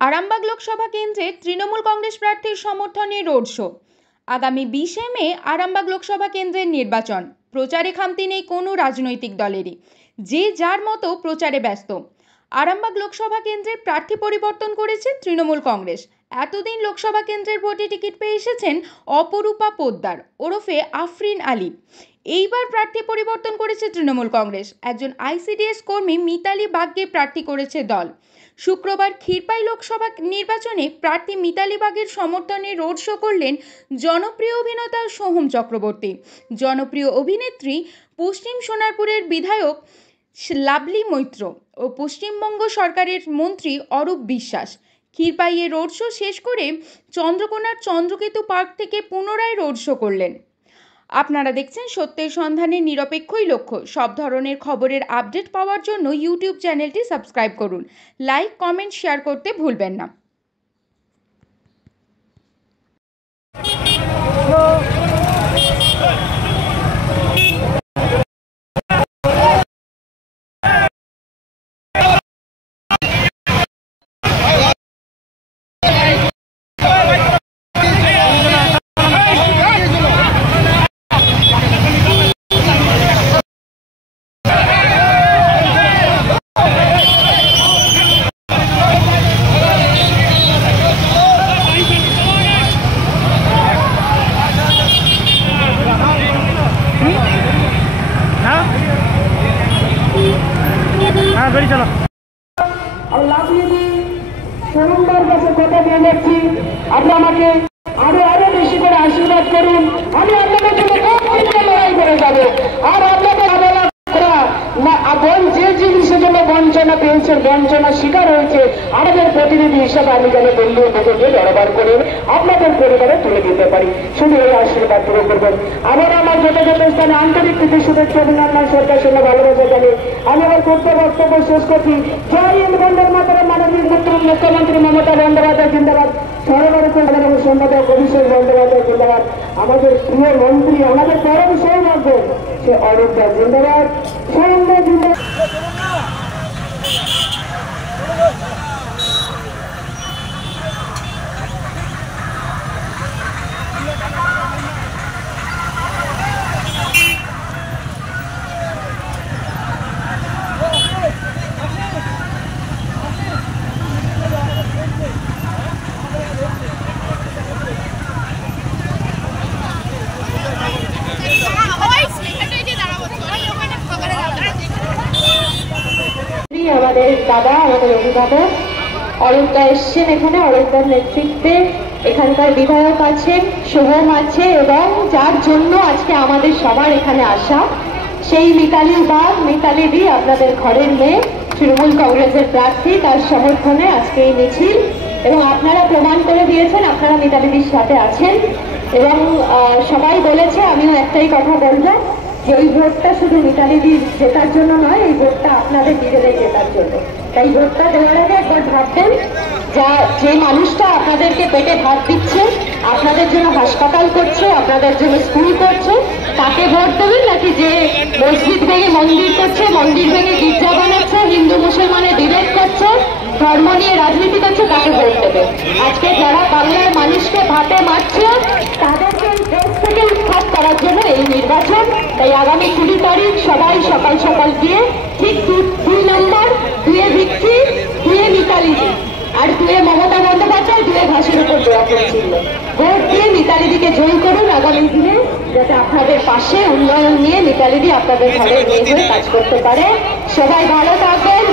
আরামবাগ লোকসভা কেন্দ্রে তৃণমূল কংগ্রেস প্রার্থীর সমর্থনে রোড শো। আগামী 20শে মে আরামবাগ লোকসভা কেন্দ্রের নির্বাচন। প্রচারে খামতি নেই কোনো রাজনৈতিক দলেরই, যে যার মতো প্রচারে ব্যস্ত। আরামবাগ লোকসভা কেন্দ্রের প্রার্থী পরিবর্তন করেছে তৃণমূল কংগ্রেস। এতদিন লোকসভা কেন্দ্রের ভোটে টিকিট পেয়ে এসেছেন অপরূপা পোদ্দার ওরফে আফরিন আলী। এইবার প্রার্থী পরিবর্তন করেছে তৃণমূল কংগ্রেস। একজন আইসিডিএস কর্মী মিতালি বাগকে প্রার্থী করেছে দল। শুক্রবার ক্ষীরপাই লোকসভা নির্বাচনে প্রার্থী মিতালি বাগের সমর্থনে রোড শো করলেন জনপ্রিয় অভিনেতা সোহম চক্রবর্তী, জনপ্রিয় অভিনেত্রী পশ্চিম সোনারপুরের বিধায়ক লাভলি মৈত্র ও পশ্চিমবঙ্গ সরকারের মন্ত্রী অরূপ বিশ্বাস। ক্ষীরপাইয়ে রোড শো শেষ করে চন্দ্রকোনার চন্দ্রকেতু পার্ক থেকে পুনরায় রোড শো করলেন। আপনারা দেখছেন সত্যের সন্ধানের নিরপেক্ষই লক্ষ্য। সব ধরনের খবরের আপডেট পাওয়ার জন্য ইউটিউব চ্যানেলটি সাবস্ক্রাইব করুন। লাইক, কমেন্ট, শেয়ার করতে ভুলবেন না। সোমবার কাছে কথা দিয়ে যাচ্ছি, আপনি আমাকে আরো আরো বেশি করে আশীর্বাদ করুন। আমি আপনাদের জন্য লড়াই করে যাবো। আর আপনাদের যে জিনিসের জন্য বঞ্চনা পেয়েছেন, বঞ্চনা শিকার হয়েছে, আমাদের প্রতিনিধি হিসাবে আমি যেন দিল্লির মধ্যে দরবার করে আপনাদের পরিবারে তুলে দিতে পারি, শুধু এই আশীর্বাদ তুলে করবেন। আবার আমার যথাযথ স্থানে আন্তরিক প্রীতি শুভেচ্ছা অভিনন্দন সরকার সঙ্গে ভালোবাসা জানিয়ে আমি আমার বক্তব্য শেষ করছি। জয় হিন্দ, বন্দে মাতরম। মাননীয় মুখ্যমন্ত্রী মমতা বন্দ্যোপাধ্যায় জিন্দাবাদ, সর্বভারতীয় সাধারণ সম্পাদক অভিষেক বন্দ্যোপাধ্যায় জিন্দাবাদ, আমাদের প্রিয় মন্ত্রী, আমাদের পরম সৌভাগ্য সে অরূপ দাস জিন্দাবাদ, সৌম্য জিন্দাবাদ। আমাদের দাদা, আমাদের অভিভাবক অরূপদা এসছেন এখানে। অরূপদার নেতৃত্বে এখানকার বিধায়ক আছেন, সোহম আছে, এবং যার জন্য আজকে আমাদের সবার এখানে আসা সেই মিতালি বাগ, মিতালি দি, আপনাদের ঘরের মেয়ে, তৃণমূল কংগ্রেসের প্রার্থী, তার সমর্থনে আজকে এই মিছিল। এবং আপনারা প্রমাণ করে দিয়েছেন আপনারা মিতালি দির সাথে আছেন। এবং সবাই বলেছে, আমিও একটাই কথা বলবো, যে এই ভোটটা শুধু মিতালি দির জেতার জন্য নয়, এই ভোটটা আপনাদের নিজেদের জেতার জন্য। তাই ভোটটা দেওয়ার আগে একবার ভাববেন, যে মানুষটা আপনাদেরকে পেটে ভাত দিচ্ছে, আপনাদের জন্য হাসপাতাল করছে, আপনাদের জন্য স্কুল করছে, তাকে ভোট দেবেন, নাকি যে মসজিদ ভেঙে মন্দির করছে, মন্দির ভেঙে গির্জা বানাচ্ছে, হিন্দু মুসলমানের বিভেদ করছে, ধর্ম নিয়ে রাজনীতি করছে, তাকে ভোট দেবে। আজকে যারা বাংলার মানুষকে ভাতে মারছে, তাদেরকে দেশ থেকে উৎখাত করার জন্য এই নির্বাচন। তাই আগামী 20 তারিখ সবাই সকাল সকাল গিয়ে ঠিক 2 নম্বর, 2 ভিক্ষি, 2 মিতালি দি, আর 2 মমতা বন্দ্যোপাধ্যায়, 2 ঘাসের উপর দোয়া করছিল। ভোট দিয়ে মিতালি দিকে জয়ী করুন আগামী দিনে, যাতে আপনাদের পাশে উন্নয়ন নিয়ে মিতালি দি আপনাদের ঘরের মেয়ে হয়ে কাজ করতে পারে। সবাই ভালো থাকবেন।